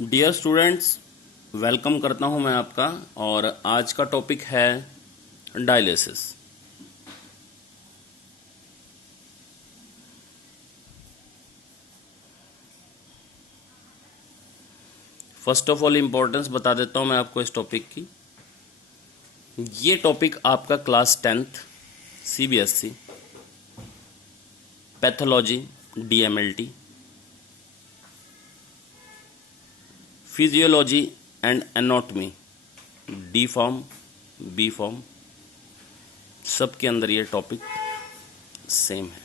Dear students, welcome करता हूं मैं आपका। और आज का टॉपिक है dialysis. First of all importance बता देता हूं मैं आपको इस टॉपिक की। ये टॉपिक आपका class 10th CBSE pathology DMLT physiology and anatomy D form B form सब के अंदर ये टॉपिक सेम है।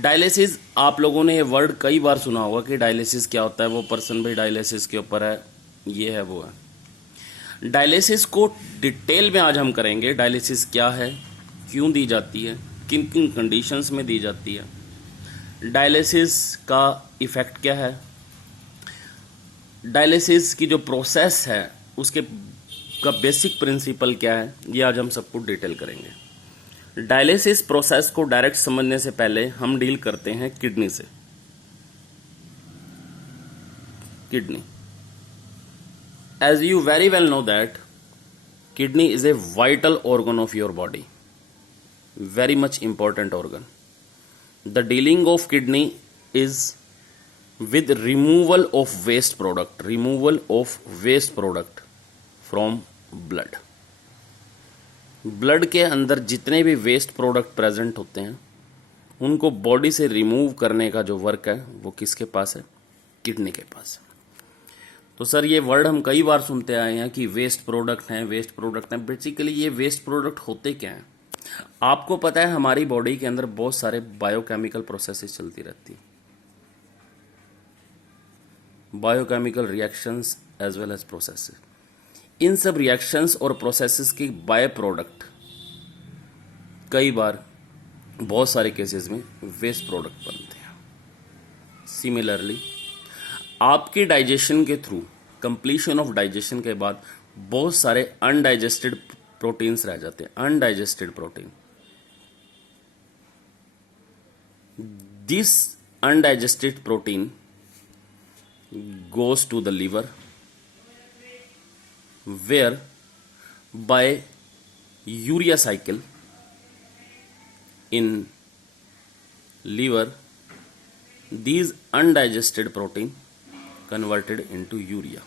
डायलिसिस, आप लोगों ने ये वर्ड कई बार सुना होगा कि डायलिसिस क्या होता है, वो पर्सन भी डायलिसिस के ऊपर है, ये है वो है। डायलिसिस को डिटेल में आज हम करेंगे। डायलिसिस क्या है, क्यों दी जाती है, किन किन कंडीशंस में दी जाती है, डायलिसिस का इफेक्ट क्या है, डायलिसिस की जो प्रोसेस है उसके का बेसिक प्रिंसिपल क्या है, ये आज हम सब कुछ डिटेल करेंगे। डायलिसिस प्रोसेस को डायरेक्ट समझने से पहले हम डील करते हैं किडनी से। Kidney, as you very well know that kidney is a vital organ of your body, very much important organ. The dealing of kidney is with removal of waste product from blood. Blood के अंदर जितने भी waste product present होते हैं उनको body से remove करने का जो वर्क है वो किसके पास है? किडनी के पास है। तो सर ये वर्ड हम कई बार सुनते आए हैं कि वेस्ट प्रोडक्ट हैं। बेसिकली ये वेस्ट प्रोडक्ट होते क्या हैं? आपको पता है हमारी बॉडी के अंदर बहुत सारे बायोकेमिकल प्रोसेसेस चलती रहती हैं, biochemical reactions as well as processes. इन सब रिएक्शंस और प्रोसेसेस के बाय प्रोडक्ट कई बार बहुत सारे केसेस में वेस्ट प्रोडक्ट बनते हैं। सिमिलरली आपके डाइजेशन के थ्रू, कंप्लीशन ऑफ डाइजेशन के बाद बहुत सारे अनडाइजेस्टेड प्रोटीन्स रह जाते हैं। Undigested protein, this undigested protein goes to the liver, where by urea cycle in liver these undigested protein converted into urea.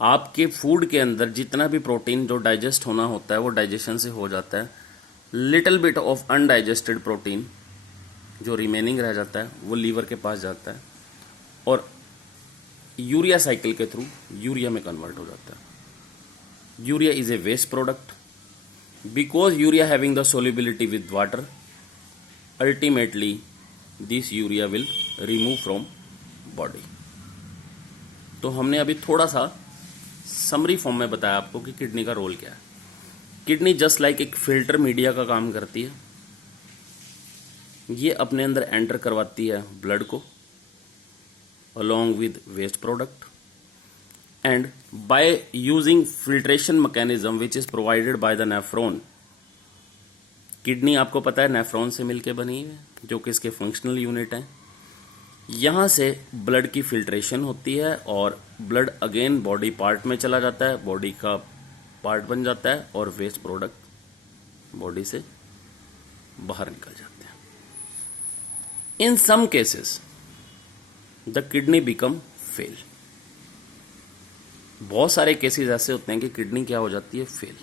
आपके फूड के अंदर जितना भी प्रोटीन जो डाइजेस्ट होना होता है वो डाइजेशन से हो जाता है। Little bit of undigested protein जो रिमेनिंग रह जाता है वो लीवर के पास जाता है और यूरिया साइकिल के थ्रू यूरिया में कन्वर्ट हो जाता है। Urea is a waste product because urea having the solubility with water, ultimately this urea will remove from body. तो हमने अभी थोड़ा सा समरी फॉर्म में बताया आपको कि किडनी का रोल क्या है। किडनी जस्ट लाइक एक फिल्टर मीडिया का काम करती है। ये अपने अंदर एंटर करवाती है ब्लड को along with waste product, and by using filtration mechanism which is provided by the nephron. Kidney आपको पता है नेफ्रॉन से मिलके बनी है जो कि इसके फंक्शनल यूनिट हैं। यहाँ से ब्लड की फिल्ट्रेशन होती है और ब्लड अगेन बॉडी पार्ट में चला जाता है, बॉडी का पार्ट बन जाता है और वेस्ट प्रोडक्ट बॉडी से बाहर निकल जाते हैं। In some cases the kidney become fail. बहुत सारे केसेस ऐसे होते हैं कि किडनी क्या हो जाती है? फेल।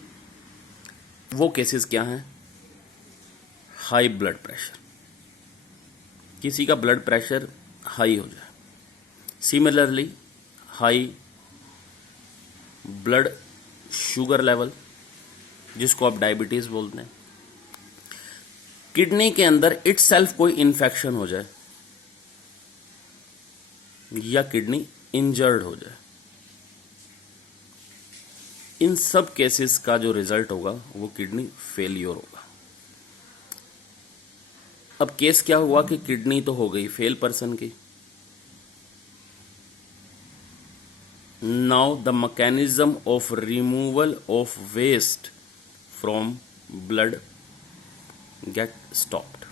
वो केसेस क्या हैं? हाई ब्लड प्रेशर, किसी का ब्लड प्रेशर हाई हो जाए। Similarly high blood sugar level जिसको आप डायबिटीज बोलते हैं। किडनी के अंदर इटसेल्फ कोई इन्फेक्शन हो जाए या किडनी इंजर्ड हो जाए, इन सब केसेस का जो रिजल्ट होगा वो किडनी फेलियर होगा। अब केस क्या हुआ कि किडनी तो हो गई फेल पर्सन की। Now the mechanism of removal of waste from blood get stopped.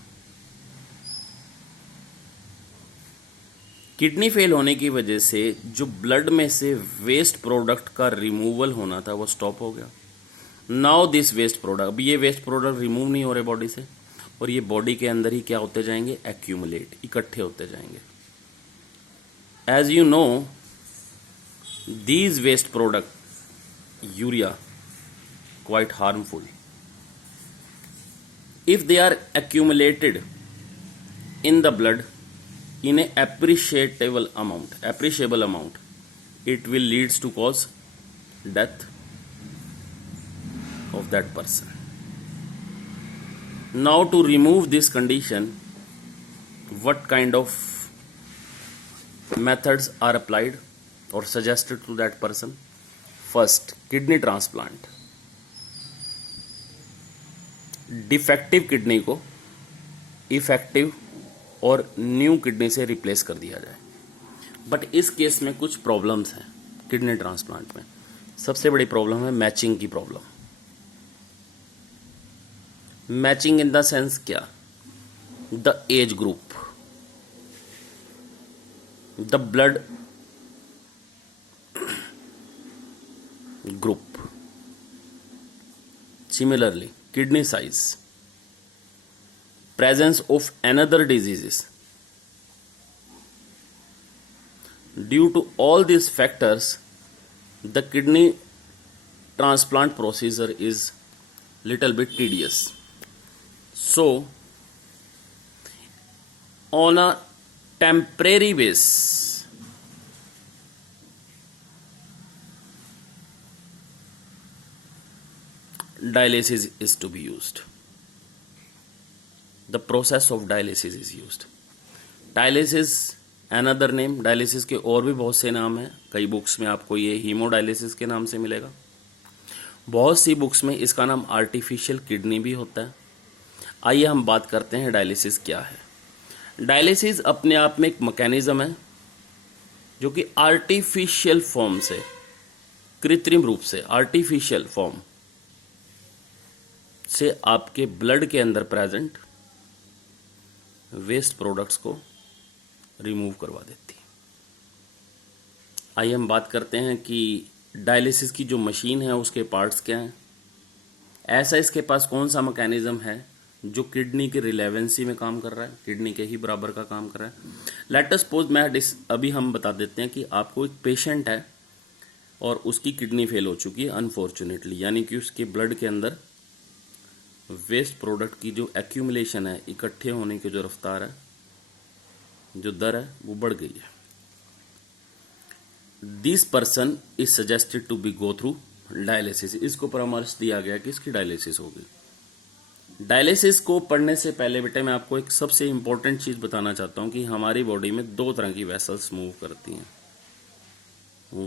Kidney fail होने की वजह से जो ब्लड में से वेस्ट प्रोडक्ट का रिमूवल होना था वो स्टॉप हो गया। नाउ दिस वेस्ट प्रोडक्ट, अब ये वेस्ट प्रोडक्ट रिमूव नहीं हो रहे बॉडी से, और ये बॉडी के अंदर ही क्या होते जाएंगे, एक्यूमुलेट, इकट्ठे होते जाएंगे। As you know these waste product urea quite harmful if they are accumulated in the blood in a appreciable amount, it will leads to cause death of that person. Now to remove this condition, what kind of methods are applied or suggested to that person? First, kidney transplant. Defective kidney को effective और new kidney से replace कर दिया जाए। But इस case में कुछ problems हैं किडनी ट्रांसप्लांट में। सबसे बड़ी प्रॉब्लम है मैचिंग की problem. Matching in the sense क्या, the age group, the blood group, similarly kidney size, presence of another diseases. Due to all these factors, the kidney transplant procedure is little bit tedious. So, on a temporary basis, dialysis is to be used. The process of dialysis is used. Dialysis another name, dialysis के और भी बहुत से नाम हैं। कई books में आपको ये हीमोडायलिसिस के नाम से मिलेगा। बहुत सी बुक्स में इसका नाम आर्टिफिशियल किडनी भी होता है। आइए हम बात करते हैं डायलिसिस क्या है। डायलिसिस अपने आप में एक मैकेनिज्म है जो कि आर्टिफिशियल फॉर्म से, कृत्रिम रूप से, आर्टिफिशियल फॉर्म से आपके ब्लड के अंदर प्रेजेंट वेस्ट प्रोडक्ट्स को रिमूव करवा देती है। आइए हम बात करते हैं कि डायलिसिस की जो मशीन है उसके पार्ट्स क्या हैं। ऐसा इसके पास कौन सा मैकेनिज्म है जो किडनी के रिलेवेंसी में काम कर रहा है, किडनी के ही बराबर का काम कर रहा है। लेट अस सपोज अभी हम बता देते हैं कि आपको एक पेशेंट है और उसकी किडनी फेल हो चुकी है अनफॉर्चुनेटली, यानी कि उसके ब्लड के अंदर वेस्ट प्रोडक्ट की जो एक्यूमुलेशन है, इकट्ठे होने की जो रफ्तार है, जो दर है, वो बढ़ गई है। This person is suggested to be go through dialysis. इसको परामर्श दिया गया कि इसकी डायलिसिस होगी। डायलिसिस को पढ़ने से पहले बेटे मैं आपको एक सबसे इंपॉर्टेंट चीज बताना चाहता हूं कि हमारी बॉडी में दो तरह की वेसल्स मूव करती हैं।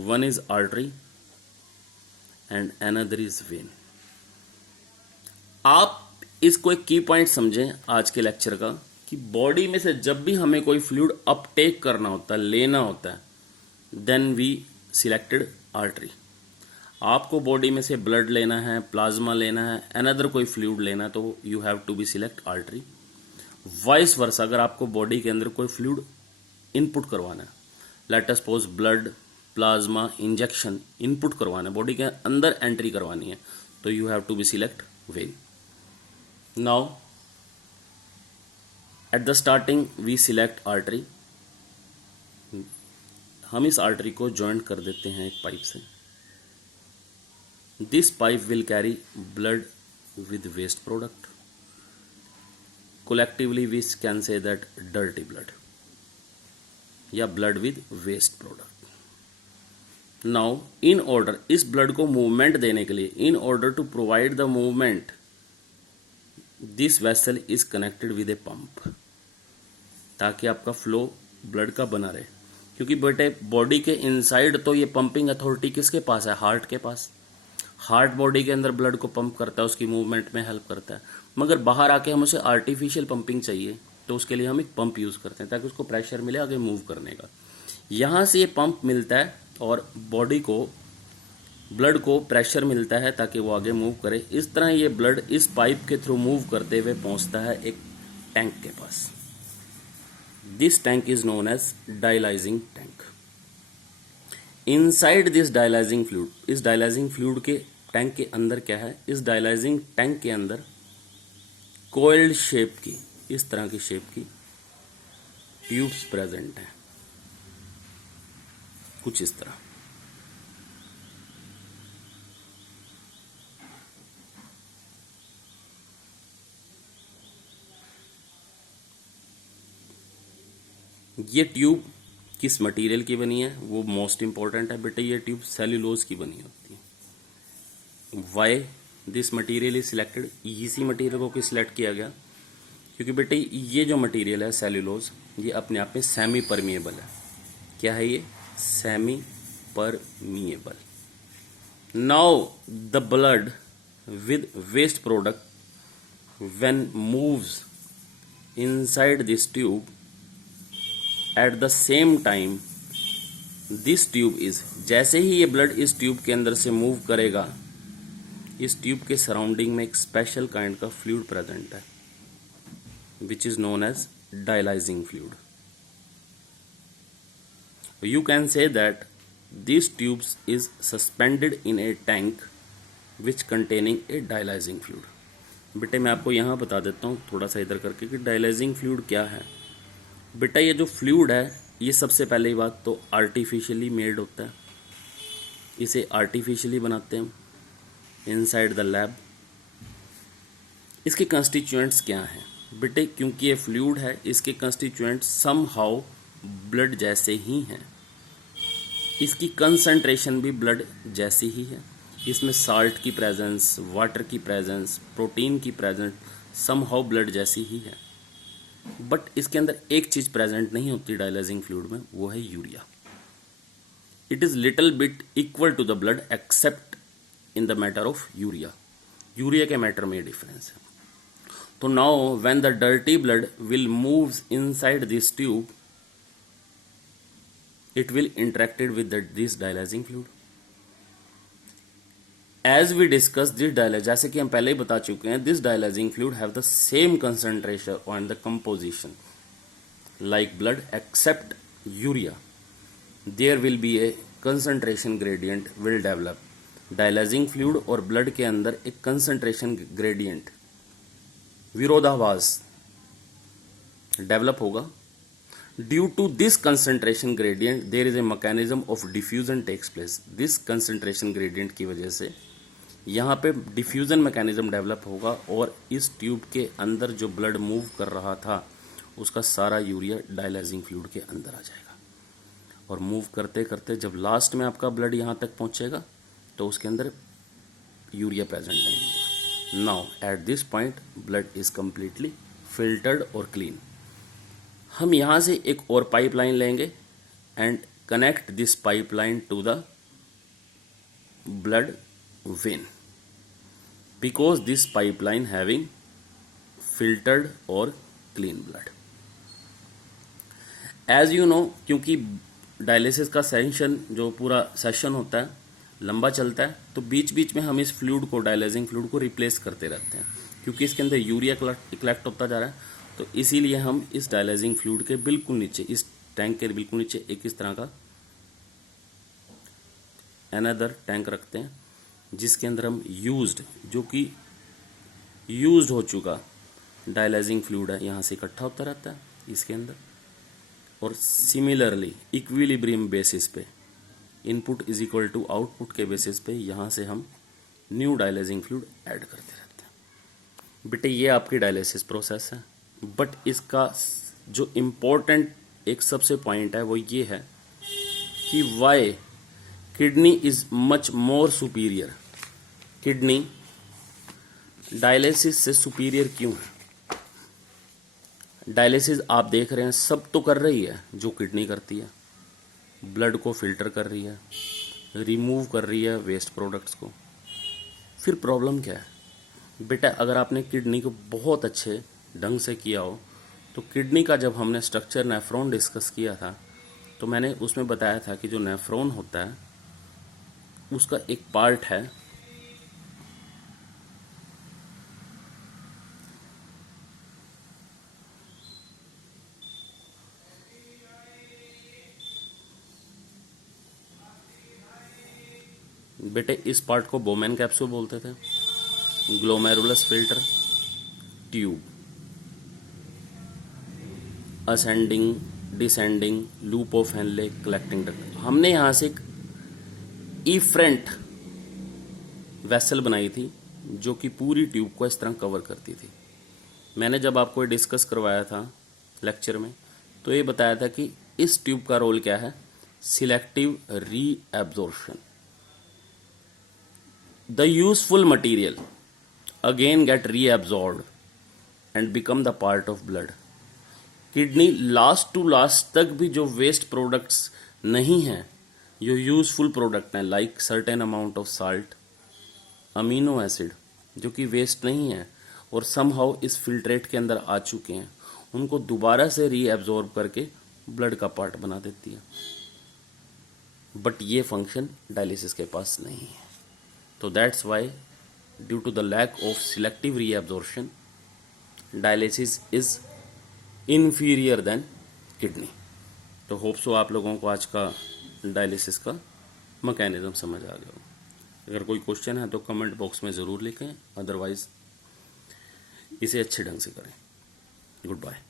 One is artery and another is when. आप इसको एक की पॉइंट समझें आज के लेक्चर का कि बॉडी में से जब भी हमें कोई फ्लूइड अपटेक करना होता है, लेना होता है, देन वी सिलेक्टेड आर्टरी। आपको बॉडी में से ब्लड लेना है, प्लाज्मा लेना है, अनदर कोई फ्लूइड लेना है, तो you have to be select artery. Vice versa, अगर आपको बॉडी के अंदर कोई फ्लूइड इनपुट करवाना है, let us suppose blood, plasma, injection input करवाना है, बॉडी के अंदर एंट्री करवानी है, तो you have to be select vein. Now at the starting we select artery। हम इस आर्टरी को ज्वाइंट कर देते हैं एक पाइप से। This pipe will carry blood with waste product. Collectively we can say that dirty blood या blood with waste product. Now in order इस blood को movement देने के लिए, in order to provide the movement, this vessel is connected with a pump, ताकि आपका flow blood का बना रहे। क्योंकि बेटे बॉडी के इनसाइड तो ये पंपिंग अथॉरिटी किसके पास है, हार्ट के पास। हार्ट बॉडी के अंदर ब्लड को पंप करता है, उसकी मूवमेंट में हेल्प करता है। मगर बाहर आके हम उसे आर्टिफिशियल पंपिंग चाहिए, तो उसके लिए हम एक पंप यूज करते हैं ताकि उसको प्रेशर मिले आगे मूव करने का। यहां से ये पंप मिलता है और बॉडी को, ब्लड को प्रेशर मिलता है ताकि वो आगे मूव करे। इस तरह ये ब्लड इस पाइप के थ्रू मूव करते हुए पहुंचता है एक टैंक के पास। This tank is known as dialyzing tank. Inside this dialyzing fluid, इस dialyzing fluid के टैंक के अंदर क्या है? इस dialyzing टैंक के अंदर coiled शेप की, इस तरह की शेप की ट्यूब्स प्रेजेंट हैं, कुछ इस तरह। ये ट्यूब किस मटेरियल की बनी है वो मोस्ट इंपॉर्टेंट है बेटा। ये ट्यूब सेल्यूलोज की बनी होती है। Why this material is selected, इसी मटेरियल को क्यों सिलेक्ट किया गया? क्योंकि बेटे ये जो मटेरियल है सेल्यूलोज, ये अपने आप में सेमी परमिएबल है। क्या है ये? Semi permeable. Now the blood with waste product when moves inside this tube at the same time this tube is, जैसे ही ये ब्लड इस ट्यूब के अंदर से मूव करेगा, इस ट्यूब के सराउंडिंग में एक स्पेशल काइंड का फ्लूइड प्रेजेंट है which is known as dialysing fluid. You can say that this tubes is suspended in a tank which containing a dialysing fluid. बेटे मैं आपको यहां बता देता हूं थोड़ा सा इधर करके कि डायलाइजिंग फ्लूइड क्या है। बेटा ये जो फ्लूइड है ये सबसे पहले ही बात तो आर्टिफिशियली मेड होता है, इसे आर्टिफिशियली बनाते हैं इनसाइड द लैब। इसके कंस्टिट्यूएंट्स क्या हैं बेटे? क्योंकि ये फ्लूइड है, इसके कंस्टिट्यूएंट्स समहाउ ब्लड जैसे ही हैं, इसकी कंसंट्रेशन भी ब्लड जैसी ही है। इसमें साल्ट की प्रेजेंस, वाटर की प्रेजेंस, प्रोटीन की प्रेजेंस समहाउ ब्लड जैसी ही है। बट इसके अंदर एक चीज प्रेजेंट नहीं होती डायलाइजिंग फ्लूइड में, वो है urea. It is little bit equal to the blood except in the matter of urea. Urea के मैटर में डिफरेंस है। तो now when the dirty blood will moves inside this tube, it will interacted with this dialyzing fluid. As we discussed this dialysis, जैसे कि हम पहले ही बता चुके हैं, this dialyzing fluid have the same concentration on the composition like blood except urea. There will be a concentration gradient will develop. Dialyzing fluid और blood के अंदर एक concentration gradient विरोधाभास डेवलप होगा। Due to this concentration gradient, there is a mechanism of diffusion takes place. This concentration gradient की वजह से यहाँ पे diffusion mechanism डेवलप होगा और इस ट्यूब के अंदर जो ब्लड मूव कर रहा था उसका सारा यूरिया डायलाइजिंग फ्लूइड के अंदर आ जाएगा और मूव करते करते जब लास्ट में आपका ब्लड यहाँ तक पहुँचेगा तो उसके अंदर यूरिया प्रेजेंट नहीं होगा। Now at this point blood is completely filtered और क्लीन। हम यहाँ से एक और पाइपलाइन लेंगे and connect this pipeline to the blood vein because this pipeline having filtered और clean blood. As you know, क्योंकि डायलिसिस का सेशन जो पूरा सेशन होता है लंबा चलता है, तो बीच बीच में हम इस फ्लूइड को, डायलाइजिंग फ्लूइड को रिप्लेस करते रहते हैं क्योंकि इसके अंदर यूरिया कलेक्ट होता जा रहा है। तो इसीलिए हम इस डायलाइजिंग फ्लूइड के बिल्कुल नीचे, इस टैंक के बिल्कुल नीचे एक इस तरह का अनदर टैंक रखते हैं जिसके अंदर हम जो कि यूज्ड हो चुका डायलाइजिंग फ्लूइड है यहाँ से इकट्ठा होता रहता है इसके अंदर। और सिमिलरली इक्विलिब्रियम बेसिस पे, input is equal to output के बेसिस पे यहाँ से हम न्यू डायलाइजिंग फ्लूइड ऐड करते रहते हैं। बेटे ये आपकी डायलिसिस प्रोसेस है, बट इसका जो इम्पोर्टेंट एक सबसे पॉइंट है वो ये है कि why kidney is much more superior. Kidney dialysis से सुपीरियर क्यों है? डायलिसिस आप देख रहे हैं सब तो कर रही है जो किडनी करती है, ब्लड को फिल्टर कर रही है, रिमूव कर रही है वेस्ट प्रोडक्ट्स को। फिर प्रॉब्लम क्या है बेटा? अगर आपने किडनी को बहुत अच्छे ढंग से किया हो तो किडनी का जब हमने स्ट्रक्चर नेफ्रॉन डिस्कस किया था तो मैंने उसमें बताया था कि जो नेफ्रॉन होता है उसका एक पार्ट है बेटे इस पार्ट को बोमेन कैप्सूल बोलते थे। Glomerulus filter, tube, ascending descending, loop of Henle, collecting duct. हमने यहाँ से एक इफ्रेंट वेसल बनाई थी जो कि पूरी ट्यूब को इस तरह कवर करती थी। मैंने जब आपको ये डिस्कस करवाया था लेक्चर में तो ये बताया था कि इस ट्यूब का रोल क्या है, selective reabsorption. The useful material again get reabsorbed and become the part of blood. Kidney last to last तक भी जो वेस्ट प्रोडक्ट्स नहीं हैं, जो यूजफुल प्रोडक्ट हैं, like certain amount of salt, amino acid, जो कि वेस्ट नहीं है और समहाउ इस फिल्ट्रेट के अंदर आ चुके हैं, उनको दोबारा से रीएब्जॉर्ब करके ब्लड का पार्ट बना देती है। बट ये फंक्शन डायलिसिस के पास नहीं है। तो that's why due to the lack of selective reabsorption dialysis is inferior than kidney. तो होप सो आप लोगों को आज का डायलिसिस का मैकेनिज्म समझ आ गया हो। अगर कोई क्वेश्चन है तो कमेंट बॉक्स में ज़रूर लिखें, अदरवाइज इसे अच्छे ढंग से करें। Good bye.